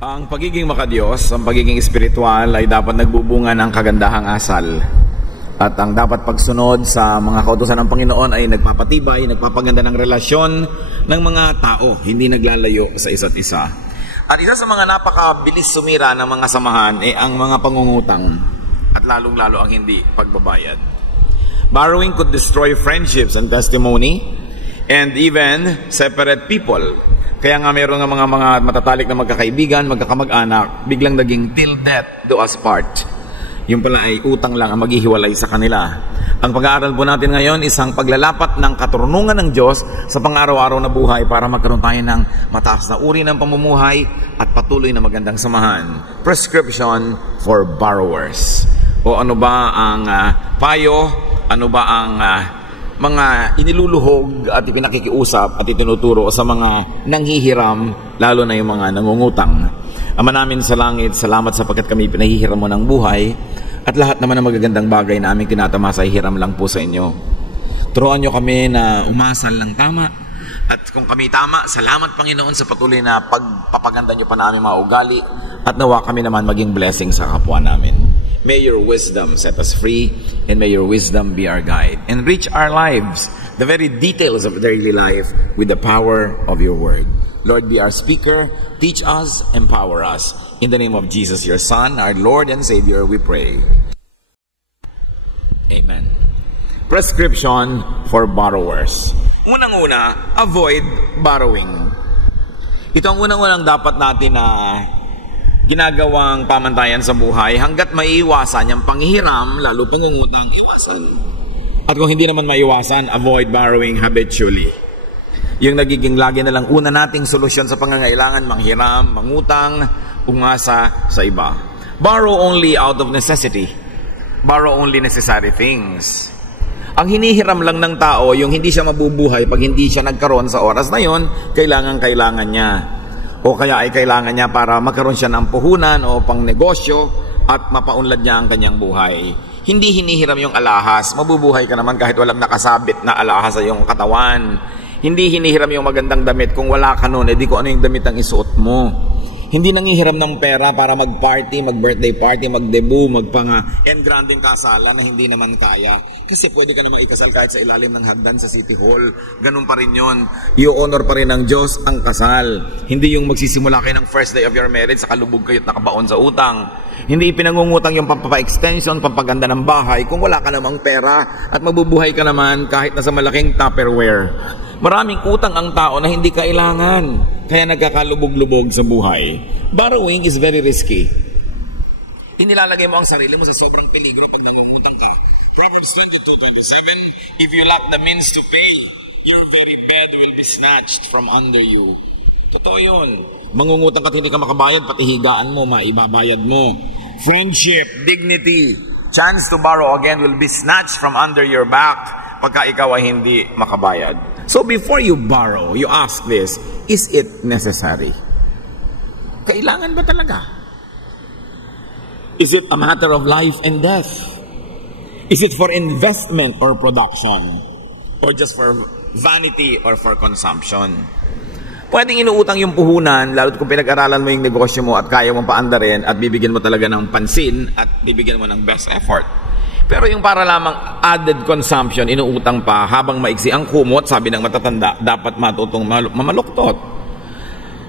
Ang pagiging makadiyos, ang pagiging espiritual ay dapat nagbubunga ng kagandahang asal. At ang dapat pagsunod sa mga kautusan ng Panginoon ay nagpapatibay, nagpapaganda ng relasyon ng mga tao, hindi naglalayo sa isa't isa. At isa sa mga napakabilis sumira ng mga samahan ay ang mga pangungutang at lalong-lalo ang hindi pagbabayad. Borrowing could destroy friendships and testimony and even separate people. Kaya nga meron nga mga matatalik na magkakaibigan, magkakamag-anak, biglang naging till death do us part. Yung pala ay utang lang ang maghihiwalay sa kanila. Ang pag-aaral po natin ngayon, isang paglalapat ng katurungan ng Diyos sa pang-araw-araw na buhay para magkaroon tayo ng mataas na uri ng pamumuhay at patuloy na magandang samahan. Prescription for borrowers. O ano ba ang payo? Ano ba ang mga iniluluhog at ipinakikiusap at itinuturo sa mga nanghihiram, lalo na yung mga nangungutang. Ama namin sa langit, salamat sapagkat kami pinahihiram mo ng buhay at lahat naman ng magagandang bagay na aming tinatamasa ay hiram lang po sa inyo. Turuan nyo kami na umasal ng tama at kung kami tama, salamat Panginoon sa patuloy na pagpapaganda nyo pa na aming mga ugali at nawa kami naman maging blessing sa kapwa namin. May your wisdom set us free, and may your wisdom be our guide. Enrich our lives, the very details of daily life, with the power of your word. Lord, be our speaker, teach us, empower us. In the name of Jesus, your Son, our Lord and Savior, we pray. Amen. Prescription for borrowers. Unang-una, avoid borrowing. Ito ang unang-unang dapat natin na ginagawang pamantayan sa buhay hanggat maiiwasan yung panghihiram, lalo pangungutang iwasan. At kung hindi naman maiwasan, avoid borrowing habitually. Yung nagiging lagi na lang una nating solusyon sa pangangailangan, manghiram, mangutang, umasa sa iba. Borrow only out of necessity. Borrow only necessary things. Ang hinihiram lang ng tao, yung hindi siya mabubuhay pag hindi siya nagkaroon sa oras na yon, kailangan niya. O kaya ay kailangan niya para magkaroon siya ng puhunan o pang negosyo at mapaunlad niya ang kanyang buhay. Hindi hinihiram yung alahas. Mabubuhay ka naman kahit walang nakasabit na alahas sa iyong katawan. Hindi hinihiram yung magandang damit. Kung wala ka nun, edi kung ano yung damit ang isuot mo. Hindi nangihiram ng pera para mag-party, mag-birthday party, mag-debut, mag-engranding kasalan na hindi naman kaya. Kasi pwede ka namang ikasal kahit sa ilalim ng hagdan sa City Hall. Ganun pa rin yun. I-honor pa rin ng Diyos ang kasal. Hindi yung magsisimula kayo ng first day of your marriage sa kalubog kayo at nakabaon sa utang. Hindi pinangungutang yung pampapa-extension, pampaganda ng bahay kung wala ka namang pera at mabubuhay ka naman kahit nasa malaking Tupperware. Maraming utang ang tao na hindi kailangan, kaya nagkakalubog-lubog sa buhay. Borrowing is very risky. Inilalagay mo ang sarili mo sa sobrang peligro pag nangungutang ka. Proverbs 22:27, if you lack the means to pay, your very bed will be snatched from under you. Totoo yun. Mangungutang ka at hindi ka makabayad, pati higaan mo, maibabayad mo. Friendship, dignity, chance to borrow again will be snatched from under your back pagka ikaw ay hindi makabayad. So before you borrow, you ask this, is it necessary? Kailangan ba talaga? Is it a matter of life and death? Is it for investment or production? Or just for vanity or for consumption? Pwedeng inuutang yung puhunan, lalo't kung pinag-aralan mo yung negosyo mo at kaya mong paandarin at bibigyan mo talaga ng pansin at bibigyan mo ng best effort. Pero yung para lamang added consumption, inuutang pa habang maiksi ang kumot, sabi ng matatanda, dapat matutong mamaluktot.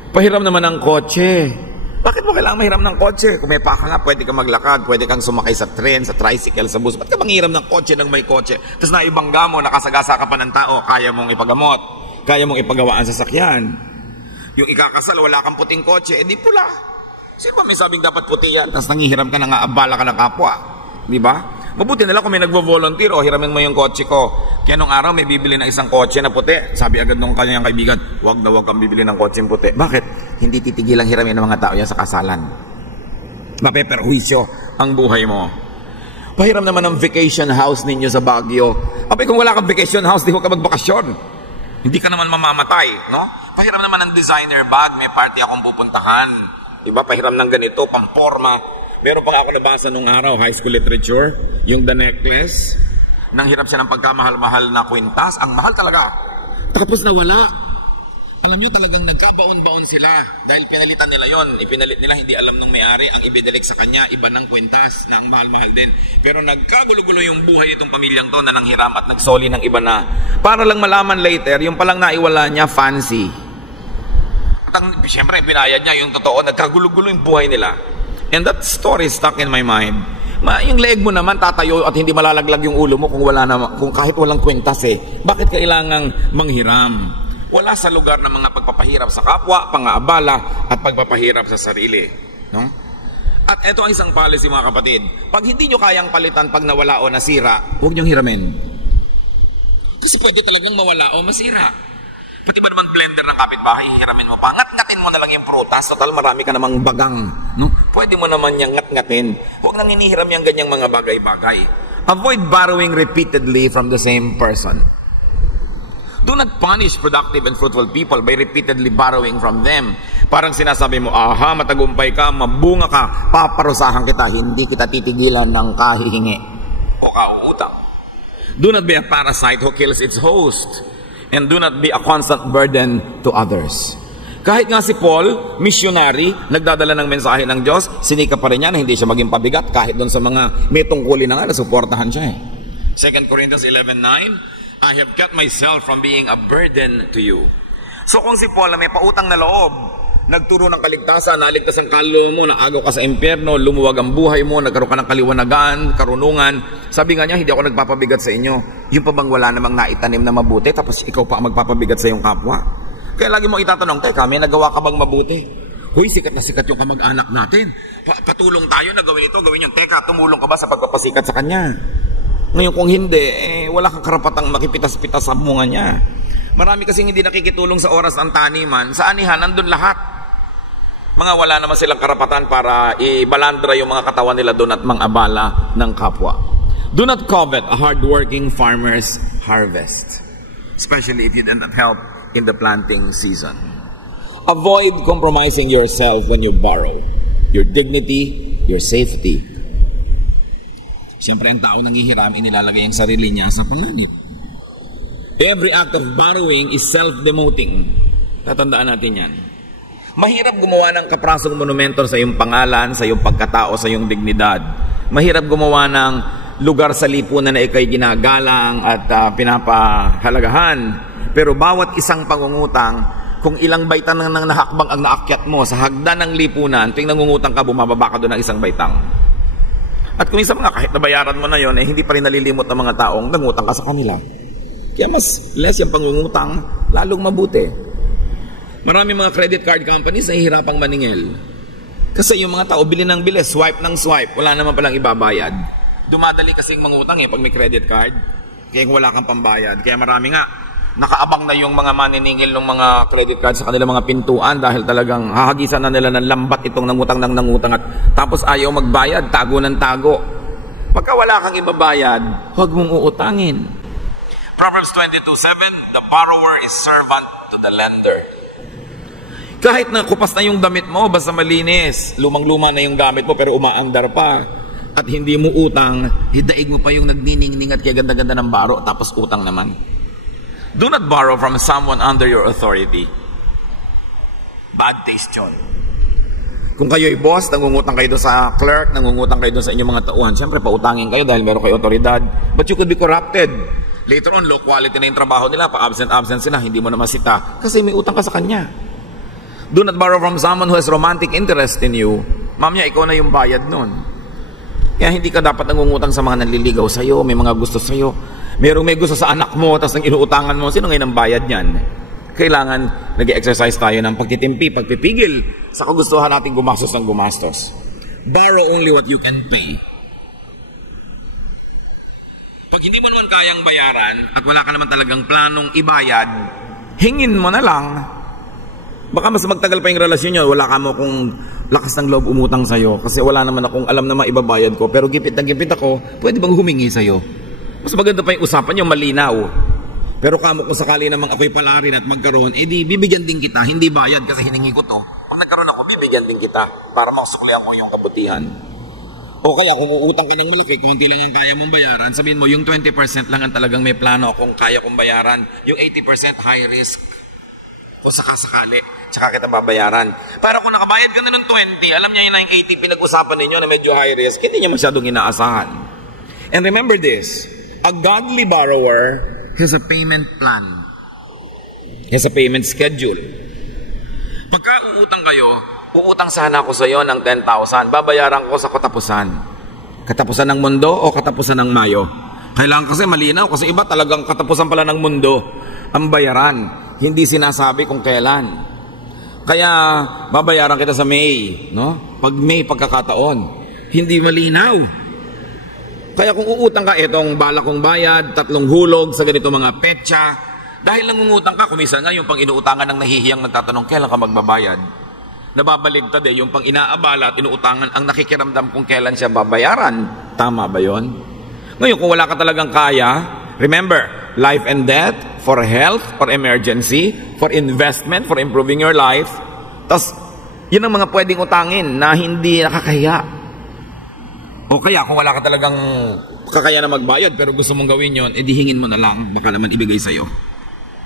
Pahiram naman ng kotse. Bakit mo kailangang mahiram ng kotse? Kung may paka nga, pwede kang maglakad, pwede kang sumakay sa tren, sa tricycle, sa bus. Ba't ka manghiram ng kotse nang may kotse? Tapos naibangga mo, nakasagasa ka pa ng tao, kaya mong ipagamot, kaya mong ipagawaan sa sakyan. Yung ikakasal, wala kang puting kotse, edi pula. Sino ba may sabing dapat puti yan? Tapos nangihiram ka na nga, abala ka ng kapwa. Di ba? Mabuti na lang kung may nagvo-volunteer o hiramin mo yung kotse ko. Kaya nung araw may bibili ng isang kotse na puti. Sabi agad nung kanyang kaibigan, wag kang bibili ng kotse puti. Bakit? Hindi titigil ang hiramin ng mga tao yan sa kasalan. Mapeperhuisyo ang buhay mo. Pahiram naman ng vacation house ninyo sa Baguio. Abay, kung wala kang vacation house, di ko ka magbakasyon. Hindi ka naman mamamatay, no? Pahiram naman ng designer bag, may party akong pupuntahan. Diba? Pahiram ng ganito, pamporma. Meron pa nga ako nabasa nung araw, high school literature, yung The Necklace. Nang hirap siya ng pagkamahal-mahal na kwintas. Ang mahal talaga. Tapos nawala. Alam nyo, talagang nagkabaon-baon sila dahil pinalitan nila yon. Ipinalit nila, hindi alam nung may-ari, ang ibinalik sa kanya, iba ng kwintas na ang mahal-mahal din. Pero nagkagulo-gulo yung buhay itong pamilyang to na nanghiram at nagsoli ng iba na. Para lang malaman later, yung palang naiwala niya, fancy. At siyempre, binayad niya yung totoo, nagkagulo-gulo yung buhay nila. And that story stuck in my mind. Yung leeg mo naman tatayo at hindi malalaglag yung ulo mo kung kahit walang kwintas eh. Bakit kailangang manghiram? Wala sa lugar ng mga pagpapahirap sa kapwa, pang-aabala, at pagpapahirap sa sarili. No? At ito ang isang policy, mga kapatid. Pag hindi nyo kayang palitan pag nawala o nasira, huwag nyong hiramin. Kasi pwede talagang mawala o masira. Pati ba naman blender ng kapitbahay, hiramin mo pa. Ngat-ngatin mo na lang yung prutas. Total, marami ka namang bagang. No? Pwede mo naman niyang ngat-ngatin. Huwag nang hinihiram yung ganyang mga bagay-bagay. Avoid borrowing repeatedly from the same person. Do not punish productive and fruitful people by repeatedly borrowing from them. Parang sinasabi mo, aha, matagumpay ka, mabunga ka, paparusahan kita, hindi kita titigilan ng kahihingi o kauutang. Do not be a parasite who kills its host. And do not be a constant burden to others. Kahit nga si Paul, missionary, nagdadala ng mensahe ng Diyos, sinika pa rin niya na hindi siya maging pabigat kahit doon sa mga may tungkulin na nga, nasuportahan siya eh. 2 Corinthians 11:9, I have kept myself from being a burden to you. So kung si Paul may pautang na loob, nagturo ng kaligtasan, naligtas ang kaluluwa mo, naagaw ka sa impyerno, lumuwag ang buhay mo, nagkaroon ka ng kaliwanagan, karunungan, sabi nga niya, hindi ako nagpapabigat sa inyo. Yung pa bang wala namang naitanim na mabuti, tapos ikaw pa ang magpapabigat sa iyong kapwa? Kaya lagi mo itatanong, teka, may nagawa ka bang mabuti? Huy, sikat na sikat yung kamag-anak natin. Patulong tayo na gawin ito, gawin yung teka, tumulong ka ba sa pagpapasikat sa kanya? Ngayon kung hindi, wala kang karapatang makipitas-pitas sa bunga niya. Marami kasing hindi nakikitulong sa oras ang taniman. Sa anihan, nandun lahat. Mga wala naman silang karapatan para ibalandra yung mga katawan nila doon at mang-abala ng kapwa. Do not covet a hard-working farmer's harvest, especially if you didn't help in the planting season. Avoid compromising yourself when you borrow. Your dignity, your safety. Siyempre, ang tao nanghihiram, inilalagay ang sarili niya sa panganib. Every act of borrowing is self-demoting. Tatandaan natin yan. Mahirap gumawa ng kaprasong monumento sa iyong pangalan, sa iyong pagkatao, sa iyong dignidad. Mahirap gumawa ng lugar sa lipunan na ikay ginagalang at pinapahalagahan. Pero bawat isang pangungutang, kung ilang baitan nang nahakbang ang naakyat mo sa hagdan ng lipunan, tuwing nangungutang ka, bumababa ka doon ng isang baitang. At kung isa mga kahit nabayaran mo na yon, hindi pa rin nalilimot ng mga taong nangutang ka sa kanila. Kaya mas less yung pangungutang, lalong mabuti. Marami mga credit card companies na hihirapang maningil. Kasi yung mga tao, bili ng bili, swipe ng swipe, wala naman palang ibabayad. Dumadali kasing mangutang pag may credit card, kaya wala kang pambayad. Kaya marami nga, nakaabang na yung mga maniningil ng mga credit card sa kanilang mga pintuan dahil talagang hahagisan na nila ng lambat itong nangutang ng nangutang at tapos ayaw magbayad, tago ng tago. Pagka wala kang ibabayad, huwag mong uutangin. Proverbs 22:7, the borrower is servant to the lender. Kahit na kupas na yung damit mo, basta malinis, lumang-luma na yung gamit mo pero umaandar pa at hindi mo utang, hidaig mo pa yung nagniningning at kaya ganda-ganda ng baro tapos utang naman. Do not borrow from someone under your authority. Bad taste yun. Kung kayo'y boss, nangungutang kayo doon sa clerk, nangungutang kayo doon sa inyong mga tauhan, siyempre pautangin kayo dahil meron kayo otoridad. But you could be corrupted. Later on, low quality na yung trabaho nila, pa-absent sila, hindi mo na masita kasi may utang ka sa kanya. Do not borrow from someone who has romantic interest in you. Mamaya, ikaw na yung bayad nun. Kaya hindi ka dapat nangungutang sa mga nanliligaw sa'yo, may mga gusto sa'yo. Merong may gusto sa anak mo, tapos nang inuutangan mo, sino ngayon ang bayad niyan? Kailangan nag-exercise tayo ng pagtitimpi, pagpipigil sa kagustuhan natin gumastos ng gumastos. Borrow only what you can pay. Pag hindi mo naman kayang bayaran at wala ka naman talagang planong ibayad, hingin mo na lang. Baka mas magtagal pa yung relasyon nyo, wala ka mo kung lakas ng loob umutang sa'yo kasi wala naman akong alam na maibabayad ko, pero gipit na gipit ako, pwede bang humingi sa'yo? Mas maganda pa yung usapan yung malinaw. Pero kamo kung sakali namang ako'y palarin at magkaroon, di bibigyan din kita, hindi bayad kasi hiningi ko to. Pag nagkaroon ako, bibigyan din kita para mausuklihan ko yung kabutihan. O kaya kung uutang ka ng malaki, konti lang yung kaya mong bayaran, sabihin mo yung 20% lang ang talagang may plano kung kaya kong bayaran, yung 80% high risk. Kung sakasakali, tsaka kita babayaran. Para kung nakabayad ka na ng 20, alam niya yun na yung 80 pinag-usapan ninyo na medyo high risk, hindi niya masyadong inaasahan. And remember this, a godly borrower has a payment plan. Has a payment schedule. Pagka uutang kayo, uutang sana ako sa iyo ng 10,000, babayaran ko sa katapusan. Katapusan ng mundo o katapusan ng Mayo? Kailangan kasi malinaw, kasi iba talagang katapusan pala ng mundo ang bayaran. Hindi sinasabi kung kailan. Kaya babayaran kita sa May, no? Pag May pagkakataon, hindi malinaw. Kaya kung uutang ka, itong bala kong bayad, 3 hulog sa ganito mga petsa, dahil nangungutang ka, kumisa nga yung pang inuutangan ng nahihiyang nagtatanong, kailan ka magbabayad? Nababaligtad yung pang inaabala at inuutangan ang nakikiramdam kung kailan siya babayaran. Tama ba yon? Ngayon, kung wala ka talagang kaya, remember, life and death, for health, for emergency, for investment, for improving your life. Tas, yun ang mga pwedeng utangin na hindi nakakahiya. O kaya, kung wala ka talagang kakaya na magbayad, pero gusto mong gawin yun, edi hingin mo na lang, baka naman ibigay sa'yo.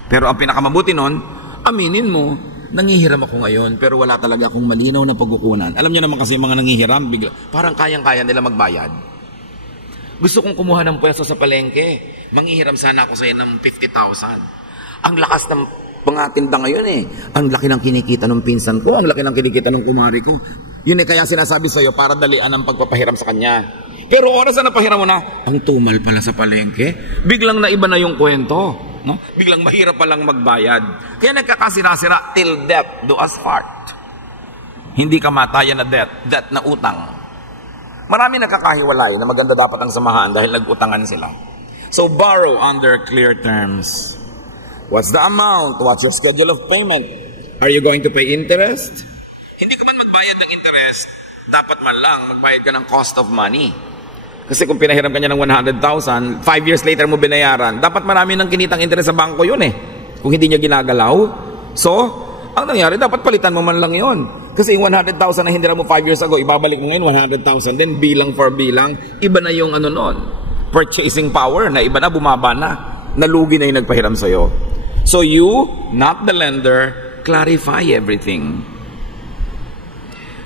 Pero ang pinakamabuti nun, aminin mo, nangihiram ako ngayon, pero wala talaga akong malinaw na pagkukunan. Alam niyo naman kasi mga nangihiram, bigla, parang kayang-kaya nila magbayad. Gusto kong kumuha ng pwesto sa palengke. Manghihiram sana ako sa'yo ng 50,000. Ang lakas ng mga tinda ngayon Ang laki ng kinikita ng pinsan ko, ang laki ng kinikita ng kumari ko. Yun kaya sinasabi sa'yo para dalian ang pagpapahiram sa kanya. Pero oras na napahiram mo na, ang tumal pala sa palengke. Biglang naiba na yung kwento. No? Biglang mahirap palang magbayad. Kaya nagkakasira-sira till death do us part. Hindi kamatayan na death na utang. Marami nagkakahiwalay na maganda dapat ang samahan dahil nag-utangan sila. So borrow under clear terms. What's the amount? What's your schedule of payment? Are you going to pay interest? Hindi ka man magbayad ng interest, dapat man lang magbayad ka ng cost of money. Kasi kung pinahiram ka niya ng 100,000, 5 years later mo binayaran, dapat marami ng kinitang interest sa bangko yun kung hindi niya ginagalaw. So, ang nangyari, dapat palitan mo man lang yun. Kasi yung 100,000 na hindi mo 5 years ago, ibabalik mo ngayon 100,000, then bilang for bilang, iba na yung purchasing power na iba na, bumaba na. Nalugi na yung nagpahiram sa'yo. So you, not the lender, clarify everything.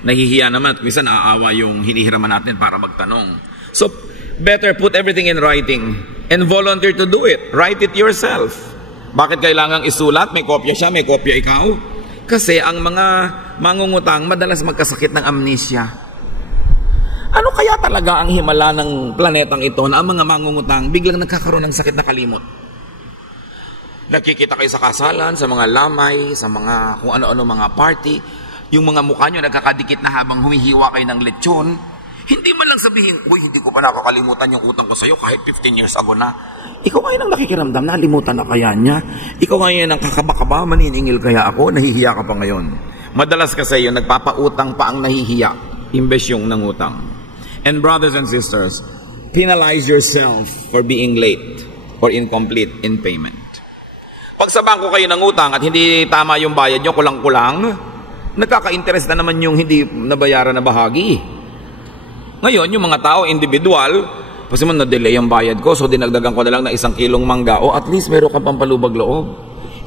Nahihiya naman at minsan naaawa yung hinihiraman natin para magtanong. So better put everything in writing and volunteer to do it. Write it yourself. Bakit kailangang isulat? May kopya siya, may kopya ikaw? Kasi ang mga mangungutang madalas magkasakit ng amnesia. Ano kaya talaga ang himala ng planetang ito na ang mga mangungutang biglang nagkakaroon ng sakit na kalimot? Nagkikita kayo sa kasalan, sa mga lamay, sa mga kung ano-ano mga party, yung mga mukha nyo nagkakadikit na habang humihiwa kayo ng lechon. Hindi man lang sabihin, uy, hindi ko pa nakakalimutan yung utang ko sa'yo kahit 15 years ago na. Ikaw ngayon ang nakikiramdam, nalimutan na kaya niya. Ikaw ngayon ang kakaba-kaba, maniningil kaya ako, nahihiya ka pa ngayon. Madalas kasi yun, nagpapautang pa ang nahihiya, imbes yung nangutang. And brothers and sisters, penalize yourself for being late or incomplete in payment. Pag sa bangko kayo nangutang at hindi tama yung bayad nyo, kulang-kulang, nagkaka-interest na naman yung hindi nabayaran na bahagi. Ngayon, yung mga tao, individual, kasi man na-delay ang bayad ko, so dinagdagan ko na lang na 1 kilong mangga, o at least meron ka pampalubag loob.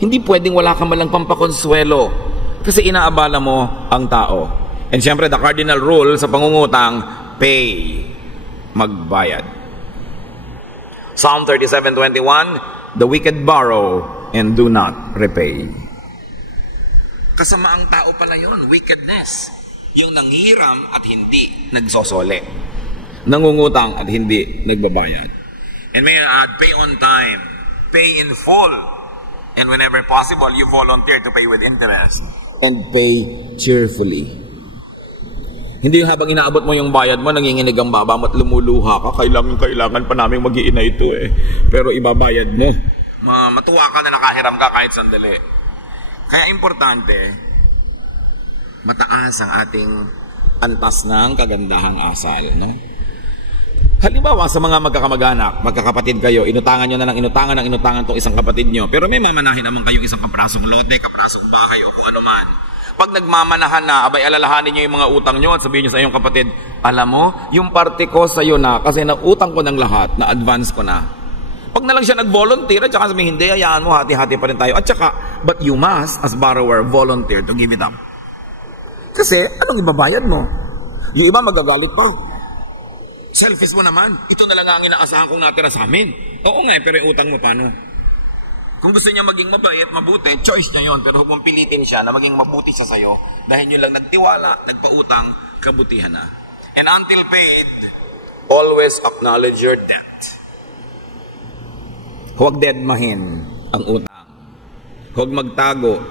Hindi pwedeng wala ka malang pampakonsuelo, kasi inaabala mo ang tao. And syempre, the cardinal rule sa pangungutang, pay, magbayad. Psalm 37:21, the wicked borrow and do not repay. Kasamaang tao pala yun, wickedness. Yung nanghiram at hindi nagsosole. Nangungutang at hindi nagbabayad. And may I add, pay on time. Pay in full. And whenever possible, you volunteer to pay with interest. And pay cheerfully. Hindi habang inaabot mo yung bayad mo, nanginginig ang baba mo at lumuluha ka. Kailangan pa namin mag-iina ito Pero ibabayad mo. Matuwa ka na nakahiram ka kahit sandali. Kaya importante, mataas ang ating antas ng kagandahang asal. No? Halimbawa, sa mga magkakamag-anak, magkakapatid kayo, inutangan nyo na ng inutangan itong isang kapatid nyo, pero may mamanahin naman kayong isang kaprasong lote, kaprasong bahay, o kung ano man. Pag nagmamanahan na, abay alalahanin nyo yung mga utang nyo at sabihin nyo sa iyong kapatid, alam mo, yung parte ko sa'yo na, kasi nautang ko ng lahat, na advance ko na. Pag na lang siya nag-volunteer, at saka sabihin, hindi, hayaan mo, hati-hati pa rin tayo. At saka, but you must, as borrower, volunteer to give it up. Kasi, anong ibabayad mo? Yung iba magagalit pa. Selfish mo naman. Ito na lang ang inaasahan kong natira sa amin. Oo nga, pero yung utang mo paano? Kung gusto niya maging mabait, mabuti, choice niya yon. Pero huwag mong pilitin siya na maging mabuti siya sa'yo dahil nyo lang nagtiwala, nagpautang, kabutihan na. And until paid, always acknowledge your debt. Huwag deadmahin ang utang. Huwag magtago.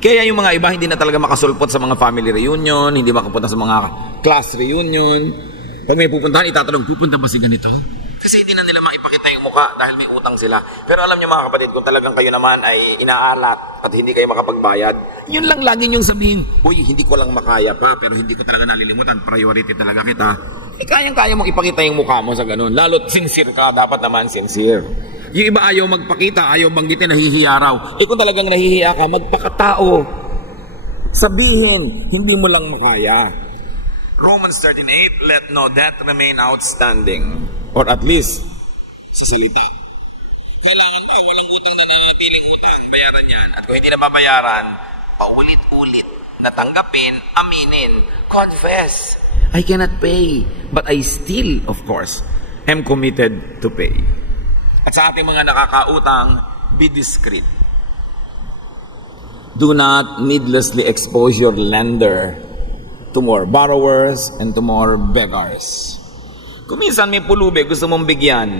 Kaya yung mga iba hindi na talaga makasulpot sa mga family reunion, hindi makapunta sa mga class reunion. Pag may pupuntahan, itatanong, pupunta ba si ganito? Kasi hindi na nila maipakita yung mukha dahil may utang sila. Pero alam niyo mga kapatid, kung talagang kayo naman ay inaalat at hindi kayo makapagbayad, yun lang lagi niyong sabihin, uy, hindi ko lang makaya pa, pero hindi ko talaga nalilimutan, priority talaga kita. Kayang-kaya mong ipakita yung mukha mo sa ganun. Lalo't sincere ka, dapat naman sincere. Yung iba ayaw magpakita, ayaw banggitin, nahihiya raw. Kung talagang nahihiya ka, magpakatao. Sabihin, hindi mo lang makaya. Romans 13:8, let no debt remain outstanding. Or at least, sa salita. Kailangan pa, walang utang na nanatiling utang. Bayaran yan. At kung hindi na babayaran, paulit-ulit. Natanggapin, aminin, confess. I cannot pay, but I still, of course, am committed to pay. At sa ating mga nakakautang, be discreet. Do not needlessly expose your lender to more borrowers and to more beggars. Kung minsan may pulubi, gusto mong bigyan,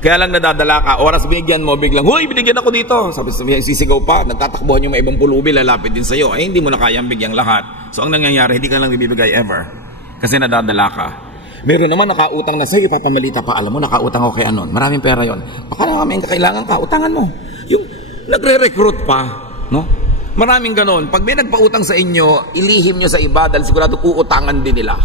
kaya lang nadadala ka, oras bigyan mo, biglang, huy, binigyan ako dito. Sabi, sisigaw pa, nagtatakbuhan yung may ibang pulubi, lalapit din sa'yo. Ay, hindi mo na kayang bigyang lahat. So, ang nangyayari, hindi ka lang bibigay ever. Kasi nadadala ka. Meron naman nakautang na sa'yo, ipapamalita pa, alam mo, nakautang ako kay anon. Maraming pera yon. Baka na may kakailangan ka, utangan mo. Yung nagre-recruit pa, no? Maraming ganon. Pag may nagpautang sa inyo, ilihim nyo sa iba dahil sigurado uutangan din nila.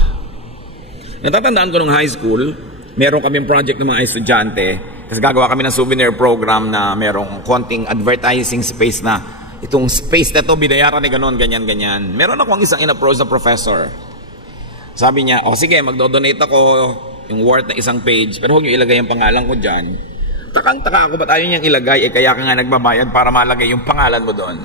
Natatandaan ko nung high school, meron kaming project ng mga estudyante kasi gagawa kami ng souvenir program na merong konting advertising space na itong space na to binayaran ni ganon, ganyan. Meron akong isang in-approach na professor. Sabi niya, sige, magdodonate ako yung worth na isang page pero huwag niyo ilagay yung pangalan ko dyan. Takang-taka ako, ba't ayaw niyang ilagay? Kaya ka nga nagbabayad para malagay yung pangalan mo doon.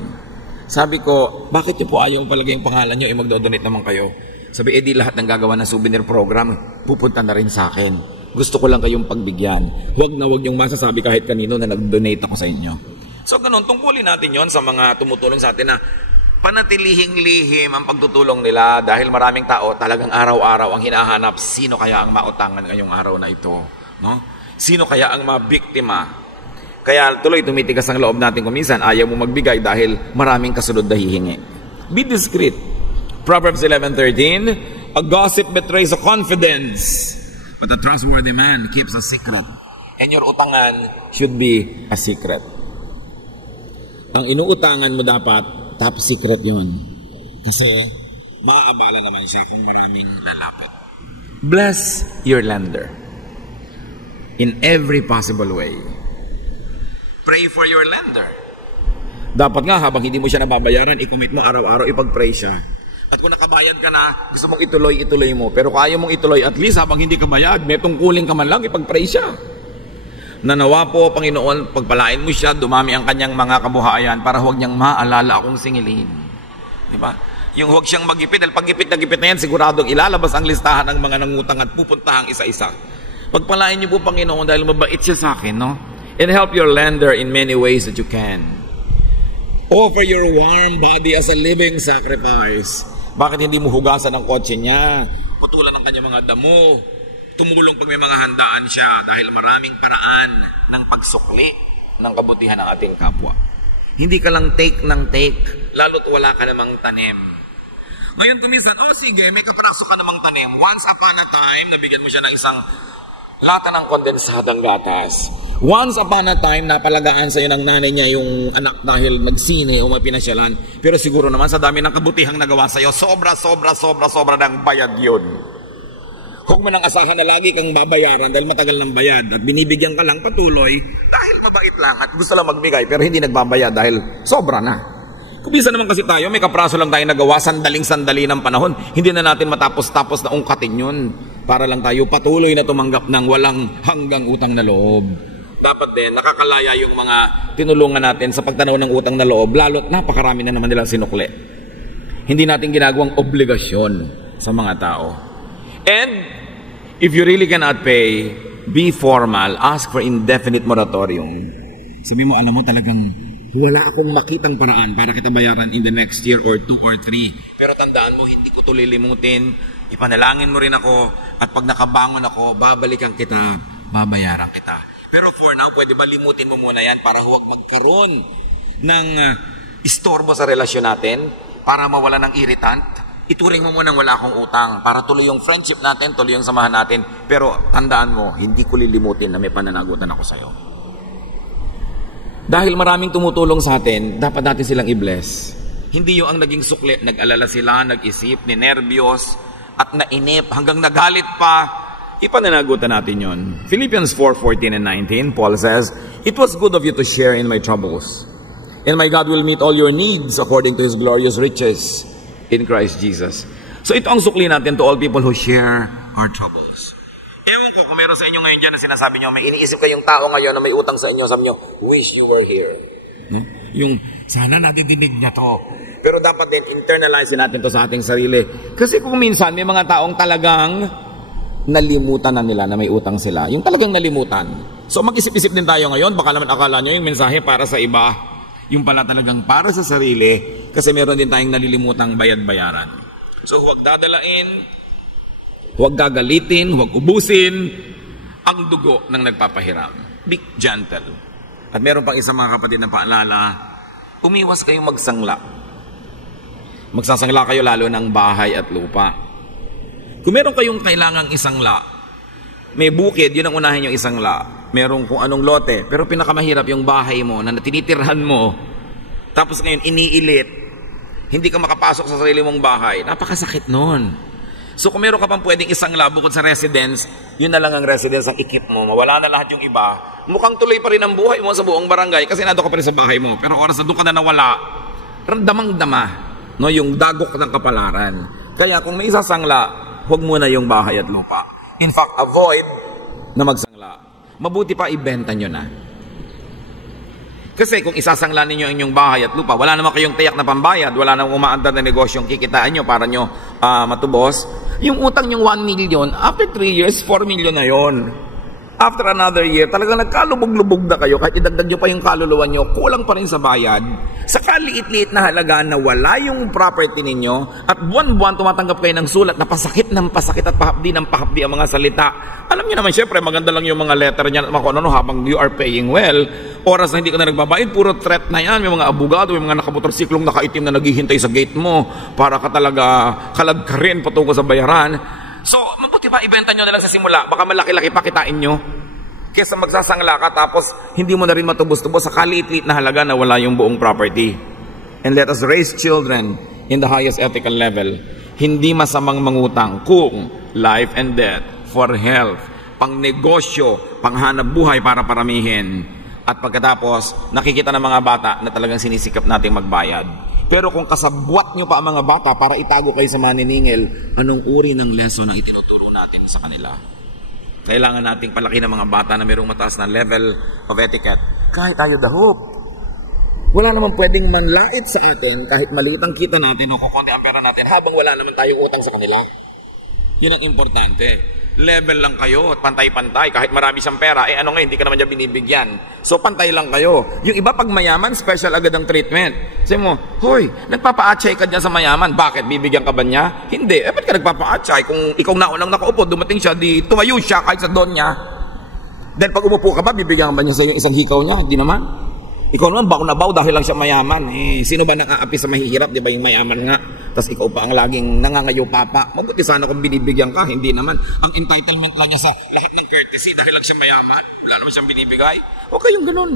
Sabi ko, bakit niyo po ayaw palagay yung pangalan niyo? Magdodonate naman kayo. Sabi, di lahat ng gagawa ng souvenir program, pupunta na rin sa akin. Gusto ko lang kayong pagbigyan. Huwag niyong masasabi kahit kanino na nag-donate ako sa inyo. So ganun, tungkulin natin yon sa mga tumutulong sa atin na panatilihing lihim ang pagtutulong nila dahil maraming tao talagang araw-araw ang hinahanap, sino kaya ang mautangan ngayong araw na ito? No? Sino kaya ang mabiktima? Kaya tuloy tumitigas ang loob natin kung minsan ayaw mo magbigay dahil maraming kasunod na hihingi. Be discreet. Proverbs 11:13, a gossip betrays a confidence, but a trustworthy man keeps a secret. And your utangan should be a secret. Ang inuutangan mo dapat, top secret yun. Kasi maaabala naman siya kung maraming lalapit. Bless your lender in every possible way. Pray for your lender. Dapat nga habang hindi mo siya nababayaran, i-commit mo araw-araw, ipag-pray siya. At kung nakabayad ka na, gusto mong ituloy mo. Pero kaya mong ituloy, at least habang hindi ka bayad, may tungkulin ka man lang, ipag-pray siya. Nanawa po, Panginoon, pagpalain mo siya, dumami ang kanyang mga kabuhayan para huwag niyang maalala akong singilin. Diba? Yung huwag siyang magipit, dahil pag gipit na yan, siguradong ilalabas ang listahan ng mga nangutang at pupuntahang isa-isa. Pagpalain niyo po, Panginoon, dahil mabait siya sa akin, no? And help your lender in many ways that you can. Offer your warm body as a living sacrifice. Bakit hindi mo hugasan ang kotse niya? Putulan ng kanyang mga damo. Tumulong pag may mga handaan siya dahil maraming paraan ng pagsukli ng kabutihan ng ating kapwa. Hindi ka lang take ng take, lalo't wala ka namang tanim. Ngayon tumisan, sige, may kapraso ka namang tanim. Once upon a time, nabigyan mo siya ng isang lata ng kondensadang gatas. Once upon a time, napalagaan sa'yo ng nanay niya yung anak dahil nagsine o may pinasyalan. Pero siguro naman sa dami ng kabutihang nagawa sa'yo, sobra ng bayad yun. Huwag mo nang asahan na lagi kang babayaran dahil matagal ng bayad at binibigyan ka lang patuloy dahil mabait lang at gusto lang magbigay pero hindi nagbabayad dahil sobra na. Kung bisa naman kasi tayo, may kapraso lang tayo nagawa, sandaling-sandali ng panahon, hindi na natin matapos-tapos na ungkatin yun para lang tayo patuloy na tumanggap ng walang hanggang utang na loob. dapat din nakakalaya yung mga tinulungan natin sa pagtanaw ng utang na loob, lalo't napakarami na naman nilang sinukli. Hindi natin ginagawang obligasyon sa mga tao. And if you really cannot pay, be formal, ask for indefinite moratorium. Sabi mo, alam mo talagang wala akong makitang paraan para kita bayaran in the next year or 2 or 3. Pero tandaan mo, hindi ko ito lilimutin. Ipanalangin mo rin ako at pag nakabangon ako, babalikan kita, babayaran kita. Pero for now, pwede ba limutin mo muna yan para huwag magkaroon ng istorbo sa relasyon natin, para mawala ng irritant? Ituring mo muna wala akong utang para tuloy yung friendship natin, tuloy yung samahan natin. Pero tandaan mo, hindi ko lilimutin na may pananagutan ako sa'yo. Dahil maraming tumutulong sa atin, dapat natin silang i-bless. Hindi yung ang naging sukli, nag-alala sila, nag-isip, ninervyos, at nainip, hanggang nagalit pa, ipananagutan natin yon. Philippians 4:14 and 19, Paul says, "It was good of you to share in my troubles, and my God will meet all your needs according to His glorious riches in Christ Jesus." So ito ang sukli natin to all people who share our troubles. Ewan ko kung meron sa inyo ngayon dyan na sinasabi nyo, may iniisip kayong tao ngayon na may utang sa inyo, sabi nyo, wish you were here. Yung, sana nadidinig niya to. Pero dapat din, internalize natin to sa ating sarili. Kasi kung minsan, may mga taong talagang nalimutan na nila na may utang sila. Yung talagang nalimutan. So mag-isip-isip din tayo ngayon, baka naman akala nyo yung mensahe para sa iba. Yung pala talagang para sa sarili, kasi meron din tayong nalilimutang bayad-bayaran. So huwag dadalain, huwag gagalitin, huwag ubusin ang dugo ng nagpapahiram. Be gentle. At meron pang isang mga kapatid na paalala, umiwas kayong magsangla. Magsasangla kayo lalo ng bahay at lupa. Kung meron kayong kailangang isangla, may bukid, yun ang unahin yung isangla. Meron kung anong lote, pero pinakamahirap yung bahay mo na tinitirhan mo, tapos ngayon iniilit, hindi ka makapasok sa sarili mong bahay. Napakasakit nun. So kung meron ka pang pwedeng isangla bukod sa residence, yun na lang ang residence ang ikip mo. Mawala na lahat yung iba. Mukhang tuloy pa rin ang buhay mo sa buong barangay kasi nando ka pa rin sa bahay mo. Pero oras na doon ka na nawala, ramdamang-dama, no, yung dagok ng kapalaran. Kaya kung may isasangla, huwag muna yung bahay at lupa. In fact, avoid na magsangla. Mabuti pa ibenta nyo na. Kasi kung isasangla ninyo ang inyong bahay at lupa, wala naman kayong tiyak na pambayad, wala namang umaandar na negosyong kikitaan nyo para nyo matubos. Yung utang nyong 1 million, after 3 years, 4 million na yon. After another year, talagang nagkalubog-lubog na kayo, kahit idagdag nyo pa yung kaluluwa nyo, kulang pa rin sa bayad. Sa kaliit-liit na halaga na wala yung property ninyo, at buwan-buwan tumatanggap kayo ng sulat na pasakit ng pasakit at pahapdi ng pahapdi ang mga salita. Alam niyo naman, syempre, maganda lang yung mga letter niya at ano, habang you are paying well. Oras na hindi ka na nagbabayad, puro threat na yan. May mga abogado, may mga nakamotorsiklong nakaitim na naghihintay sa gate mo para ka talaga kalagkarin patungo sa bayaran. So, mabuti pa ibenta nyo na lang sa simula. Baka malaki-laki pa kitain nyo. Kesa magsasangla ka tapos hindi mo na rin matubos-tubos sa kaliit-liit na halaga na wala yung buong property. And let us raise children in the highest ethical level. Hindi masamang mangutang kung life and death, for health, pang negosyo, pang hanap buhay para paramihin. At pagkatapos, nakikita ng mga bata na talagang sinisikap nating magbayad. Pero kung kasabwat nyo pa ang mga bata para itago kayo sa maniningil, anong uri ng lesson ang itinuturo natin sa kanila? Kailangan nating palaki ng mga bata na mayroong mataas na level of etiquette. Kahit tayo dahop. Wala naman pwedeng manlait sa atin kahit maliit ang kita natin o kukunti ang pera natin habang wala naman tayong utang sa kanila. Yun ang importante. Level lang kayo at pantay-pantay. Kahit marami siyang pera, ano nga, hindi ka naman niya binibigyan. So, pantay lang kayo. Yung iba pag mayaman, special agad ang treatment. Sabi mo, hoy, nagpapa-atchay ka dyan sa mayaman. Bakit? Bibigyan ka ba niya? Hindi. Ba't ka nagpapa-atchay? Kung ikaw naunang nakaupo, dumating siya, di tumayo siya kahit sa doon niya. Then pag umupo ka ba, bibigyan ka ba niya sa isang hikaw niya? Hindi naman. Ikaw naman, baw na baw dahil lang siya mayaman. Sino ba nang-aapi sa mahihirap? Di ba yung mayaman nga? Tapos ikaw pa ang laging nangangayo papa. Mabuti sana kung binibigyan ka. Hindi naman. Ang entitlement lang niya sa lahat ng courtesy dahil lang siya mayaman. Wala naman siyang binibigay. Huwag kayong ganun.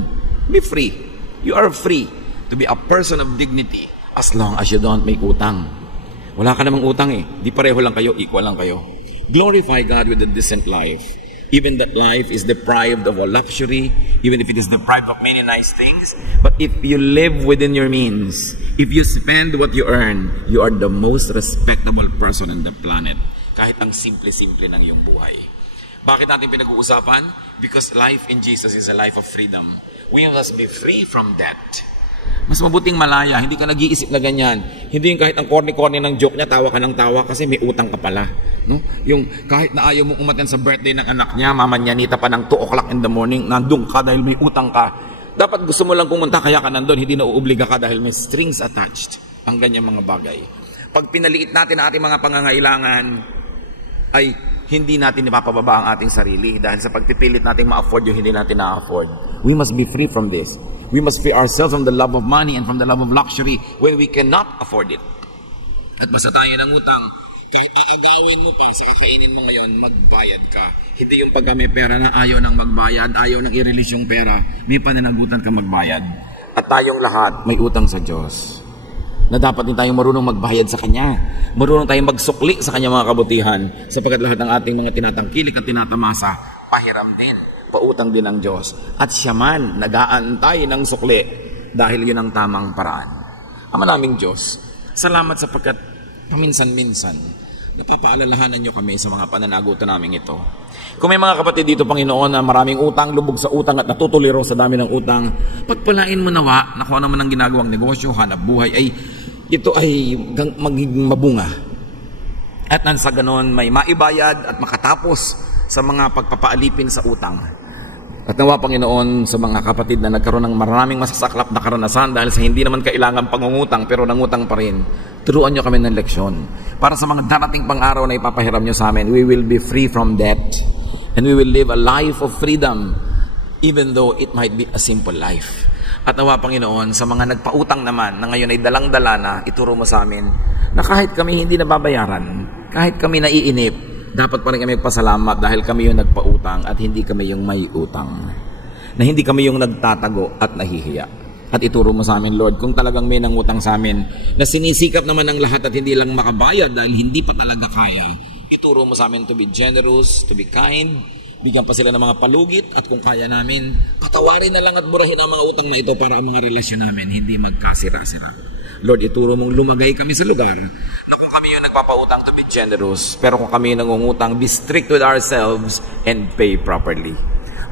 Be free. You are free to be a person of dignity as long as you don't make utang. Wala ka namang utang eh. Di pareho lang kayo, equal lang kayo. Glorify God with a decent life. Even that life is deprived of all luxury, even if it is deprived of many nice things. But if you live within your means, if you spend what you earn, you are the most respectable person on the planet. Kahit ang simple-simple ng iyong buhay. Bakit natin pinag-uusapan? Because life in Jesus is a life of freedom. We must be free from debt. Mas mabuting malaya, hindi ka nag-iisip na ganyan. Hindi yung kahit ang corny-corny ng joke niya, tawa ka ng tawa kasi may utang ka pala. No? Yung kahit na ayaw mong umaten sa birthday ng anak niya, mamanyanita pa ng 2 o'clock in the morning, nandun ka dahil may utang ka. Dapat gusto mo lang pumunta, kaya ka nandun, hindi na uubliga ka dahil may strings attached ang ganyang mga bagay. Pag pinaliit natin ang ating mga pangangailangan, ay hindi natin ipapababa ang ating sarili dahil sa pagpipilit nating ma-afford yung hindi natin na-afford. We must be free from this. We must free ourselves from the love of money and from the love of luxury when we cannot afford it. At basta tayo ng utang, kahit aagawin mo pa sa kakainin mo ngayon, magbayad ka. Hindi yung pagka may pera na ayaw nang magbayad, ayaw nang i-release yung pera, may pananagutan ka magbayad. At tayong lahat may utang sa Diyos. Na dapat din tayong marunong magbayad sa Kanya. Marunong tayong magsukli sa Kanya mga kabutihan, sapagkat lahat ng ating mga tinatangkilik at tinatamasa, pahiram din, pautang din ng Diyos. At siya man, nag-aantay ng sukli dahil yun ang tamang paraan. Ama naming Diyos, salamat sapagkat paminsan-minsan, napapaalalahanan niyo kami sa mga pananagutan namin ito. Kung may mga kapatid dito, Panginoon, na maraming utang, lubog sa utang at natutuliro sa dami ng utang, pagpalain mo nawa na kung ano man ang ginagawang negosyo, hanap buhay, ay ito ay magiging mabunga. At nang sa ganon, may maibayad at makatapos sa mga pagpapaalipin sa utang. At nawa, Panginoon, sa mga kapatid na nagkaroon ng maraming masasaklap na karanasan dahil sa hindi naman kailangan pangungutang pero nangutang pa rin, turuan nyo kami ng leksyon. Para sa mga darating pang araw na ipapahiram nyo sa amin, we will be free from debt and we will live a life of freedom even though it might be a simple life. At nawa, Panginoon, sa mga nagpautang naman na ngayon ay dalang-dala na, ituro mo sa amin na kahit kami hindi nababayaran, kahit kami naiinip, dapat pa rin kami magpasalamat dahil kami yung nagpautang at hindi kami yung may utang. Na hindi kami yung nagtatago at nahihiya. At ituro mo sa amin, Lord, kung talagang may nangutang sa amin na sinisikap naman ng lahat at hindi lang makabayad dahil hindi pa talaga kaya, ituro mo sa amin to be generous, to be kind, bigyan pa sila ng mga palugit at kung kaya namin, patawarin na lang at burahin ang mga utang na ito para ang mga relasyon namin hindi magkasira-sira. Lord, ituro mong lumagay kami sa lugar na kung kami yung nagpapautang to be generous, pero kung kami yung nangungutang, be strict with ourselves and pay properly.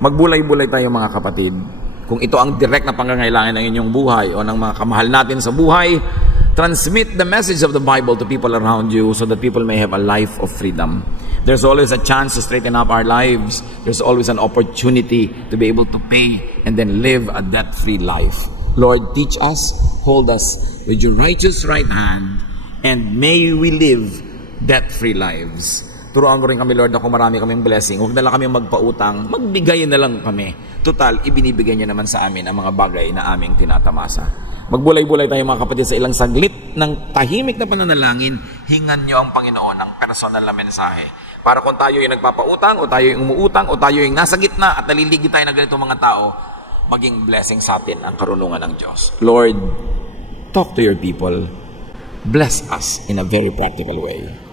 Magbulay-bulay tayo mga kapatid. Kung ito ang direct na pangangailangan ng inyong buhay o ng mga kamahal natin sa buhay, transmit the message of the Bible to people around you so that people may have a life of freedom. There's always a chance to straighten up our lives. There's always an opportunity to be able to pay and then live a debt-free life. Lord, teach us, hold us with your righteous right hand, and may we live debt-free lives. Turuan mo rin kami, Lord, na kung marami kaming blessing, huwag na lang kami magpautang, magbigay na lang kami. Total, ibinibigay niyo naman sa amin ang mga bagay na aming tinatamasa. Magbulay-bulay tayo mga kapatid sa ilang saglit ng tahimik na pananalangin, hingan niyo ang Panginoon ng personal na mensahe. Para kung tayo yung nagpapautang, o tayo yung umuutang, o tayo yung nasa gitna at naliligid tayo ng ganitong mga tao, maging blessing sa atin ang karunungan ng Diyos. Lord, talk to your people. Bless us in a very practical way.